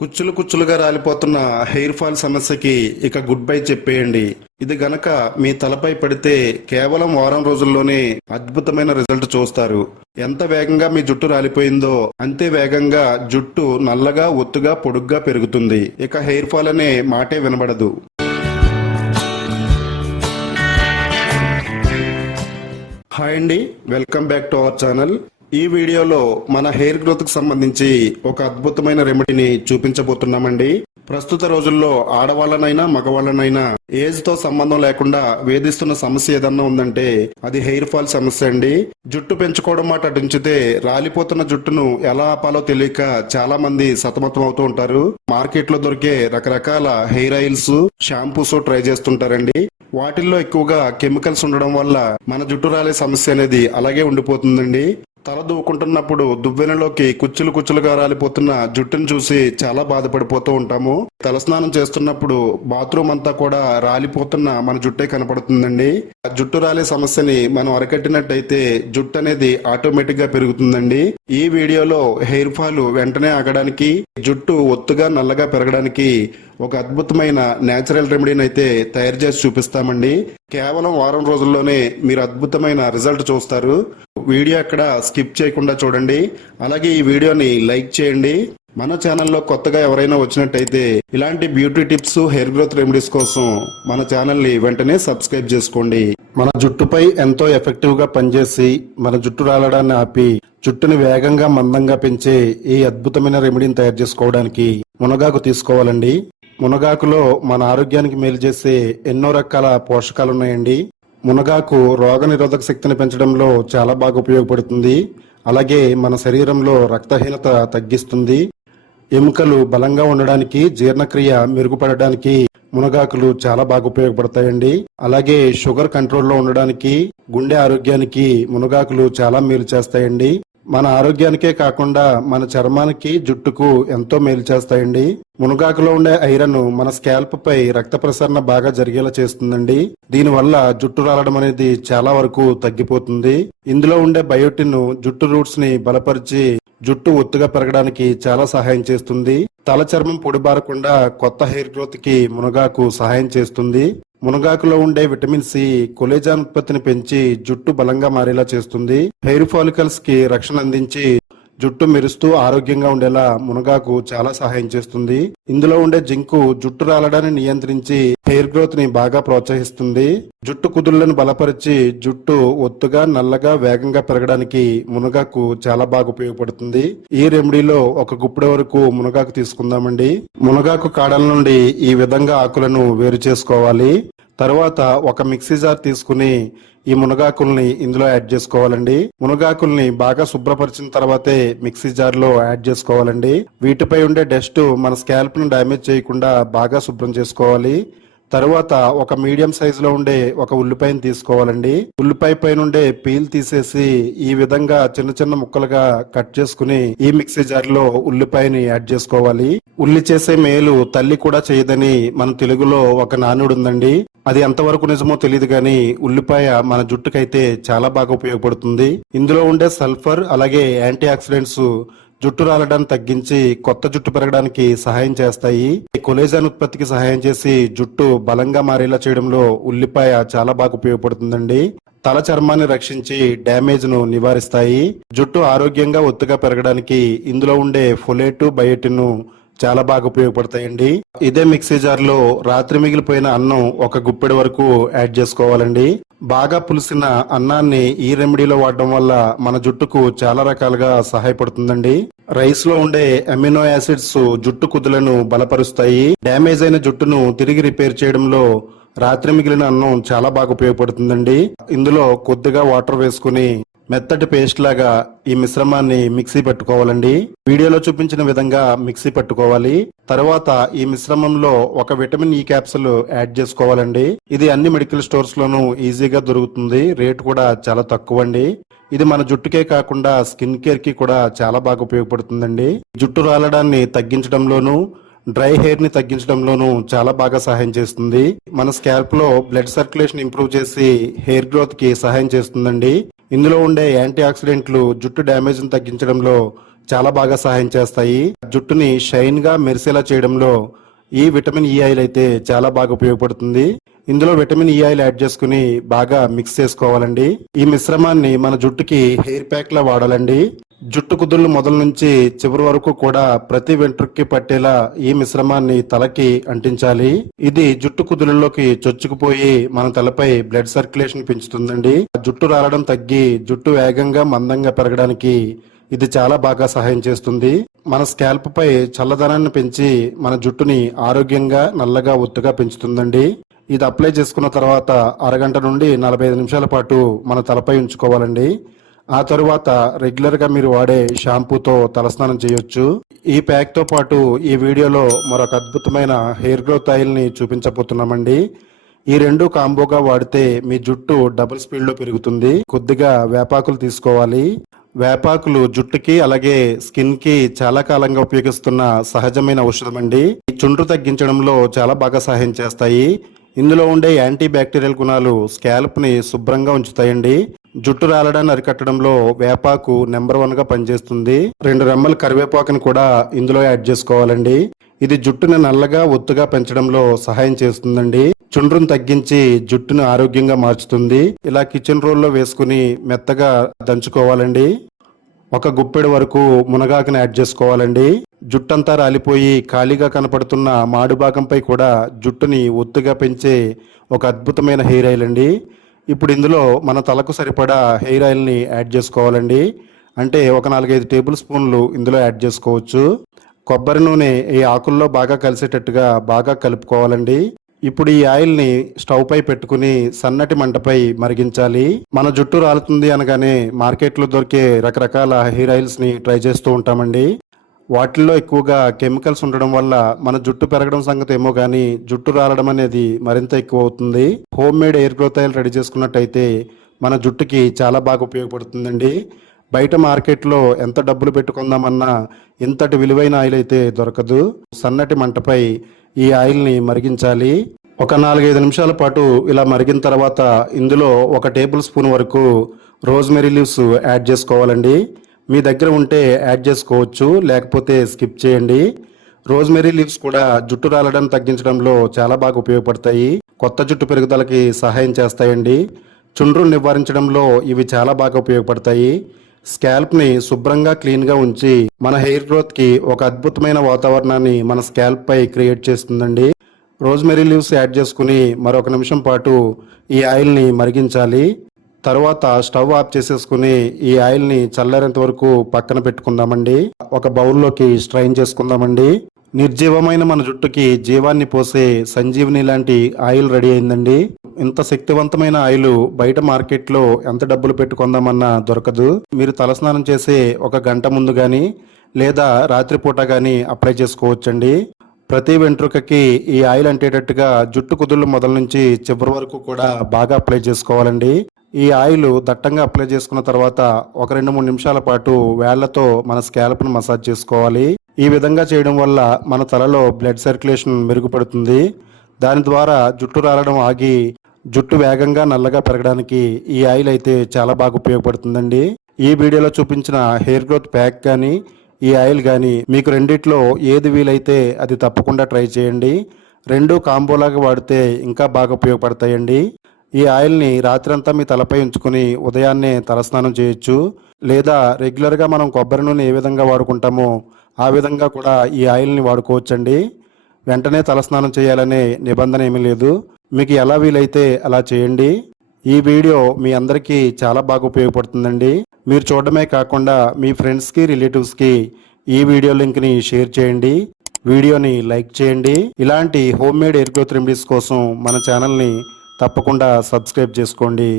కుచ్చులు కుచ్చులుగా రాలిపోతున్న hair fall సమస్యకి ఇక గుడ్ బై చెప్పేయండి. ఇది గనక మీ తలపై పడితే కేవలం వారం రోజుల్లోనే అద్భుతమైన రిజల్ట్ చూస్తారు. ఎంత వేగంగా మీ జుట్టు రాలిపోయిందో అంతే వేగంగా జుట్టు నల్లగా ఒత్తుగా పొడుగ్గా పెరుగుతుంది. ఇక హెయిర్ ఫాల్ అనే మాటే వినబడదు. హాయ్ అండి, welcome back to our channel. ఈ వీడియోలో మన హెయిర్ గ్రోత్ కు సంబంధించి ఒక అద్భుతమైన రెమెడీని చూపించబోతున్నామండి. ప్రస్తుత రోజుల్లో ఆడవాళ్ళనైనా మగవాళ్ళనైనా ఏజ్ తో సంబంధం లేకుండా వేధిస్తున్న సమస్య ఏదన్నా ఉందంటే అది హెయిర్ ఫాల్ సమస్య అండి. జుట్టు పెంచుకోవడం మాట అటుంచితే రాలిపోతున్న జుట్టును ఎలా ఆపాలో తెలియక చాలా మంది సతమతం అవుతూ ఉంటారు. మార్కెట్ లో దొరికే రకరకాల హెయిర్ ఆయిల్స్, షాంపూస్ ట్రై చేస్తుంటారండి. వాటిల్లో ఎక్కువగా కెమికల్స్ ఉండడం వల్ల మన జుట్టు రాలే సమస్య అనేది అలాగే ఉండిపోతుందండి. తల దూకుంటున్నప్పుడు దువ్వెనలోకి కుచ్చులు కుచ్చులుగా రాలిపోతున్న జుట్టును చూసి చాలా బాధపడిపోతూ ఉంటాము. తలస్నానం చేస్తున్నప్పుడు బాత్రూమ్ అంతా కూడా రాలిపోతున్న మన జుట్టే కనపడుతుందండి. జుట్టు రాలే సమస్యని మనం అరికట్టినట్టయితే జుట్టు అనేది ఆటోమేటిక్ గా పెరుగుతుందండి. ఈ వీడియోలో హెయిర్ ఫాల్ వెంటనే ఆగడానికి, జుట్టు ఒత్తుగా నల్లగా పెరగడానికి ఒక అద్భుతమైన నేచురల్ రెమెడీని అయితే తయారు చేసి చూపిస్తామండి. కేవలం వారం రోజుల్లోనే మీరు అద్భుతమైన రిజల్ట్ చూస్తారు. వీడియో అక్కడ స్కిప్ చేయకుండా చూడండి. అలాగే ఈ వీడియోని లైక్ చేయండి. మన ఛానల్లో కొత్తగా ఎవరైనా వచ్చినట్టయితే ఇలాంటి beauty tips, hair growth remedies కోసం మన ఛానల్ ని వెంటనే సబ్స్క్రైబ్ చేసుకోండి. మన జుట్టుపై ఎంతో ఎఫెక్టివ్ గా పనిచేసి మన జుట్టు రాలడాన్ని ఆపి జుట్టుని వేగంగా మందంగా పెంచే ఈ అద్భుతమైన రెమెడీని తయారు చేసుకోవడానికి మునగాకు తీసుకోవాలండి. మునగాకులో మన ఆరోగ్యానికి మేలు చేసే ఎన్నో రకాల పోషకాలు ఉన్నాయండి. మునగాకు రోగ నిరోధక శక్తిని పెంచడంలో చాలా బాగా ఉపయోగపడుతుంది. అలాగే మన శరీరంలో రక్తహీనత తగ్గిస్తుంది. ఎముకలు బలంగా ఉండడానికి, జీర్ణక్రియ మెరుగుపడడానికి మునగాకులు చాలా బాగా ఉపయోగపడతాయండి. అలాగే షుగర్ కంట్రోల్లో ఉండడానికి, గుండె ఆరోగ్యానికి మునగాకులు చాలా మేలు చేస్తాయండి. మన ఆరోగ్యానికే కాకుండా మన చర్మానికి, జుట్టుకు ఎంతో మేలు చేస్తాయండి. మునగాకులో ఉండే ఐరన్ మన స్కాల్ప్ పై రక్త ప్రసరణ బాగా జరిగేలా చేస్తుందండి. దీనివల్ల జుట్టు రాలడం అనేది చాలా వరకు తగ్గిపోతుంది. ఇందులో ఉండే బయోటిన్ జుట్టు రూట్స్ ని బలపరిచి జుట్టు ఒత్తుగా పెరగడానికి చాలా సహాయం చేస్తుంది. తల చర్మం పొడిబారకుండా కొత్త హెయిర్ గ్రోత్ కి మునగాకు సహాయం చేస్తుంది. మునగాకులో ఉండే విటమిన్ సి కొలేజాన్ ఉత్పత్తిని పెంచి జుట్టు బలంగా మారేలా చేస్తుంది. హెయిర్ ఫాలికల్స్ కి రక్షణ అందించి జుట్టు మెరుస్తూ ఆరోగ్యంగా ఉండేలా మునగాకు చాలా సహాయం చేస్తుంది. ఇందులో ఉండే జింకు జుట్టు రాలడాన్ని నియంత్రించి హెయిర్ గ్రోత్ ని బాగా ప్రోత్సహిస్తుంది. జుట్టు కుదుళ్లను బలపరిచి జుట్టు ఒత్తుగా నల్లగా వేగంగా పెరగడానికి మునగాకు చాలా బాగా ఉపయోగపడుతుంది. ఈ రెమెడీలో ఒక గుప్పెడు వరకు మునగాకు తీసుకుందామండి. మునగాకు కాడల నుండి ఈ విధంగా ఆకులను వేరు చేసుకోవాలి. తరువాత ఒక మిక్సీ జార్ తీసుకుని ఈ మునగాకుల్ని ఇందులో యాడ్ చేసుకోవాలండి. మునగాకుల్ని బాగా శుభ్రపరిచిన తర్వాతే మిక్సీ జార్ లో యాడ్ చేసుకోవాలండి. వీటిపై ఉండే డస్ట్ మన స్కాల్ప్ ను డ్యామేజ్ చేయకుండా బాగా శుభ్రం చేసుకోవాలి. తరువాత ఒక మీడియం సైజ్ లో ఉండే ఒక ఉల్లిపాయను తీసుకోవాలండి. ఉల్లిపాయ పైన ఉండే పీల్ తీసేసి ఈ విధంగా చిన్న చిన్న ముక్కలుగా కట్ చేసుకుని ఈ మిక్సీ జార్ లో ఉల్లిపాయని యాడ్ చేసుకోవాలి. ఉల్లి చేసే మేలు తల్లి కూడా చేయదని మన తెలుగులో ఒక నానుడు ఉందండి. అది ఎంతవరకు నిజమో తెలియదు కానీ ఉల్లిపాయ మన జుట్టుకైతే చాలా బాగా ఉపయోగపడుతుంది. ఇందులో ఉండే సల్ఫర్ అలాగే యాంటీ ఆక్సిడెంట్స్ జుట్టు రాలడాన్ని తగ్గించి కొత్త జుట్టు పెరగడానికి సహాయం చేస్తాయి. కొలేజాన్ ఉత్పత్తికి సహాయం చేసి జుట్టు బలంగా మారేలా చేయడంలో ఉల్లిపాయ చాలా బాగా ఉపయోగపడుతుందండి. తల చర్మాన్ని రక్షించి డ్యామేజ్ ను నివారిస్తాయి. జుట్టు ఆరోగ్యంగా ఒత్తుగా పెరగడానికి ఇందులో ఉండే ఫోలేట్, బయోటిన్ చాలా బాగా ఉపయోగపడతాయండి. ఇదే మిక్సీ జార్ లో రాత్రి మిగిలిపోయిన అన్నం ఒక గుప్పెడు వరకు యాడ్ చేసుకోవాలండి. బాగా పులిసిన అన్నాన్ని ఈ రెమెడీలో వాడడం వల్ల మన జుట్టుకు చాలా రకాలుగా సహాయపడుతుందండి. రైస్ లో ఉండే అమినో యాసిడ్స్ జుట్టు కుదులను బలపరుస్తాయి. డ్యామేజ్ అయిన జుట్టును తిరిగి రిపేర్ చేయడంలో రాత్రి మిగిలిన అన్నం చాలా బాగా ఉపయోగపడుతుందండి. ఇందులో కొద్దిగా వాటర్ వేసుకుని మెత్తటి పేస్ట్ లాగా ఈ మిశ్రమాన్ని మిక్సీ పట్టుకోవాలండి. వీడియోలో చూపించిన విధంగా మిక్సీ పట్టుకోవాలి. తర్వాత ఈ మిశ్రమంలో ఒక విటమిన్ ఈ క్యాప్సుల్ యాడ్ చేసుకోవాలండి. ఇది అన్ని మెడికల్ స్టోర్స్ లోనూ ఈజీగా దొరుకుతుంది. రేట్ కూడా చాలా తక్కువ అండి. ఇది మన జుట్టుకే కాకుండా స్కిన్ కేర్ కి కూడా చాలా బాగా ఉపయోగపడుతుందండి. జుట్టు రాలడాన్ని తగ్గించడంలోనూ డ్రై హెయిర్ ని తగ్గించడంలోనూ చాలా బాగా సహాయం చేస్తుంది. మన స్కాల్ప్ లో బ్లడ్ సర్క్యులేషన్ ఇంప్రూవ్ చేసి హెయిర్ గ్రోత్ కి సహాయం చేస్తుందండి. ఇందులో ఉండే యాంటీ ఆక్సిడెంట్లు జుట్టు డ్యామేజ్ ని తగ్గించడంలో చాలా బాగా సహాయం చేస్తాయి. జుట్టుని షైన్ గా మెరిసేలా చేయడంలో ఈ విటమిన్ ఈ ఆయిల్ అయితే చాలా బాగా ఉపయోగపడుతుంది. ఇందులో విటమిన్ ఈ ఆయిల్ యాడ్ చేసుకుని బాగా మిక్స్ చేసుకోవాలండి. ఈ మిశ్రమాన్ని మన జుట్టుకి హెయిర్ ప్యాక్ లా వాడాలండి. జుట్టు కుదుళ్ళు మొదల నుంచి చివరి వరకు కూడా ప్రతి వెంట్రుక్కి పట్టేలా ఈ మిశ్రమాన్ని తలకి అంటించాలి. ఇది జుట్టు కుదుళ్ళలోకి చొచ్చుకుపోయి మన తలపై బ్లడ్ సర్క్యులేషన్ పెంచుతుందండి. జుట్టు రాలడం తగ్గి జుట్టు వేగంగా మందంగా పెరగడానికి ఇది చాలా బాగా సహాయం చేస్తుంది. మన స్కాల్ప్ పై చల్లదనాన్ని పెంచి మన జుట్టుని ఆరోగ్యంగా నల్లగా ఒత్తుగా పెంచుతుందండి. ఇది అప్లై చేసుకున్న తర్వాత అరగంట నుండి 45 నిమిషాల పాటు మన తలపై ఉంచుకోవాలండి. ఆ తరువాత రెగ్యులర్ గా మీరు వాడే షాంపూతో తలస్నానం చేయొచ్చు. ఈ ప్యాక్ తో పాటు ఈ వీడియోలో మరొక అద్భుతమైన హెయిర్ గ్రోత్ ఆయిల్ ని చూపించబోతున్నామండి. ఈ రెండు కాంబోగా వాడితే మీ జుట్టు డబుల్ స్పీడ్ లో పెరుగుతుంది. కొద్దిగా వేపాకులు తీసుకోవాలి. వేపాకులు జుట్టుకి అలాగే స్కిన్ కి చాలా కాలంగా ఉపయోగిస్తున్న సహజమైన ఔషధం అండి. చుండ్రు తగ్గించడంలో చాలా బాగా సహాయం చేస్తాయి. ఇందులో ఉండే యాంటీ బ్యాక్టీరియల్ గుణాలు స్కాల్ప్ ని శుభ్రంగా ఉంచుతాయండి. జుట్టు రాలడాన్ని అరికట్టడంలో వేపాకు నెంబర్ 1 గా పనిచేస్తుంది. 2 రెమ్మల కరివేపాకుని కూడా ఇందులో యాడ్ చేసుకోవాలండి. ఇది జుట్టుని నల్లగా ఒత్తుగా పెంచడంలో సహాయం చేస్తుందండి. చుండ్రును తగ్గించి జుట్టును ఆరోగ్యంగా మార్చుతుంది. ఇలా కిచెన్ రోల్లో వేసుకుని మెత్తగా దంచుకోవాలండి. ఒక గుప్పెడు వరకు మునగాకుని యాడ్ చేసుకోవాలండి. జుట్టంతా రాలిపోయి ఖాళీగా కనపడుతున్న మాడు భాగంపై కూడా జుట్టుని ఒత్తుగా పెంచే ఒక అద్భుతమైన హెయిర్ ఆయిల్ అండి. ఇప్పుడు ఇందులో మన తలకు సరిపడా హెయిర్ ఆయిల్ని యాడ్ చేసుకోవాలండి. అంటే ఒక 4-5 టేబుల్ స్పూన్లు ఇందులో యాడ్ చేసుకోవచ్చు. కొబ్బరి నూనె ఈ ఆకుల్లో బాగా కలిసేటట్టుగా బాగా కలుపుకోవాలండి. ఇప్పుడు ఈ ఆయిల్ని స్టవ్ పై పెట్టుకుని సన్నటి మంటపై మరిగించాలి. మన జుట్టు రాలుతుంది అనగానే మార్కెట్లో దొరికే రకరకాల హెయిర్ ఆయిల్స్ ని ట్రై చేస్తూ ఉంటామండి. వాటిల్లో ఎక్కువగా కెమికల్స్ ఉండడం వల్ల మన జుట్టు పెరగడం సంగతి ఏమో కానీ జుట్టు రాలడం అనేది మరింత ఎక్కువ అవుతుంది. Home made hair growth oil ready చేసుకున్నట్టయితే మన జుట్టుకి చాలా బాగా ఉపయోగపడుతుందండి. బయట మార్కెట్లో ఎంత డబ్బులు పెట్టుకుందామన్నా ఇంతటి విలువైన ఆయిల్ అయితే దొరకదు. సన్నటి మంటపై ఈ ఆయిల్ని మరిగించాలి. ఒక 4-5 నిమిషాల పాటు ఇలా మరిగిన తర్వాత ఇందులో 1 టేబుల్ స్పూన్ వరకు రోజ్మెరీ లీవ్స్ యాడ్ చేసుకోవాలండి. మీ దగ్గర ఉంటే యాడ్ చేసుకోవచ్చు, లేకపోతే స్కిప్ చేయండి. రోజ్మెరీ లీవ్స్ కూడా జుట్టు రాలడాన్ని తగ్గించడంలో చాలా బాగా ఉపయోగపడతాయి. కొత్త జుట్టు పెరుగుదలకి సహాయం చేస్తాయండి. చుండ్రును నివారించడంలో ఇవి చాలా బాగా ఉపయోగపడతాయి. స్కాల్ప్ ని శుభ్రంగా క్లీన్ గా ఉంచి మన హెయిర్ గ్రోత్ కి ఒక అద్భుతమైన వాతావరణాన్ని మన స్కాల్ప్ పై క్రియేట్ చేస్తుందండి. రోజ్మెరీ లీవ్స్ యాడ్ చేసుకుని మరొక నిమిషం పాటు ఈ ఆయిల్ ని మరిగించాలి. తర్వాత స్టవ్ ఆఫ్ చేసేసుకుని ఈ ఆయిల్ ని చల్లారేంత వరకు పక్కన పెట్టుకుందామండి. ఒక బౌల్లోకి స్ట్రైన్ చేసుకుందామండి. నిర్జీవమైన మన జుట్టుకి జీవాన్ని పోసే సంజీవని లాంటి ఆయిల్ రెడీ అయిందండి. ఇంత శక్తివంతమైన ఆయిల్ బయట మార్కెట్లో ఎంత డబ్బులు పెట్టుకుందామన్నా దొరకదు. మీరు తలస్నానం చేసే 1 గంట ముందు గాని లేదా రాత్రిపూట గాని అప్లై చేసుకోవచ్చండి. ప్రతి వెంట్రుకకి ఈ ఆయిల్ అంటేటట్టుగా జుట్టు కుదుళ్ళు మొదల నుంచి చివరి వరకు కూడా బాగా అప్లై చేసుకోవాలండి. ఈ ఆయిల్ దట్టంగా అప్లై చేసుకున్న తర్వాత ఒక 2-3 నిమిషాల పాటు వేళ్లతో మన స్కాల్ప్ ను మసాజ్ చేసుకోవాలి. ఈ విధంగా చేయడం వల్ల మన తలలో బ్లడ్ సర్క్యులేషన్ మెరుగుపడుతుంది. దాని ద్వారా జుట్టు రాలడం ఆగి జుట్టు వేగంగా నల్లగా పెరగడానికి ఈ ఆయిల్ అయితే చాలా బాగా ఉపయోగపడుతుందండి. ఈ వీడియోలో చూపించిన హెయిర్ గ్రోత్ ప్యాక్ కానీ ఈ ఆయిల్ కానీ మీకు రెండిట్లో ఏది వీలైతే అది తప్పకుండా ట్రై చేయండి. 2 కాంబోలాగా వాడితే ఇంకా బాగా ఉపయోగపడతాయండి. ఈ ఆయిల్ని రాత్రంతా మీ తలపై ఉంచుకుని ఉదయాన్నే తలస్నానం చేయొచ్చు. లేదా రెగ్యులర్గా మనం కొబ్బరి నూనె ఏ విధంగా వాడుకుంటామో ఆ విధంగా కూడా ఈ ఆయిల్ని వాడుకోవచ్చండి. వెంటనే తలస్నానం చేయాలనే నిబంధన ఏమీ లేదు. మీకు ఎలా వీలైతే అలా చేయండి. ఈ వీడియో మీ అందరికీ చాలా బాగా ఉపయోగపడుతుందండి. మీరు చూడడమే కాకుండా మీ ఫ్రెండ్స్కి రిలేటివ్స్కి ఈ వీడియో లింక్ని షేర్ చేయండి. వీడియోని లైక్ చేయండి. ఇలాంటి home made hair growth remedies కోసం మన ఛానల్ని తప్పకుండా సబ్స్క్రైబ్ చేసుకోండి.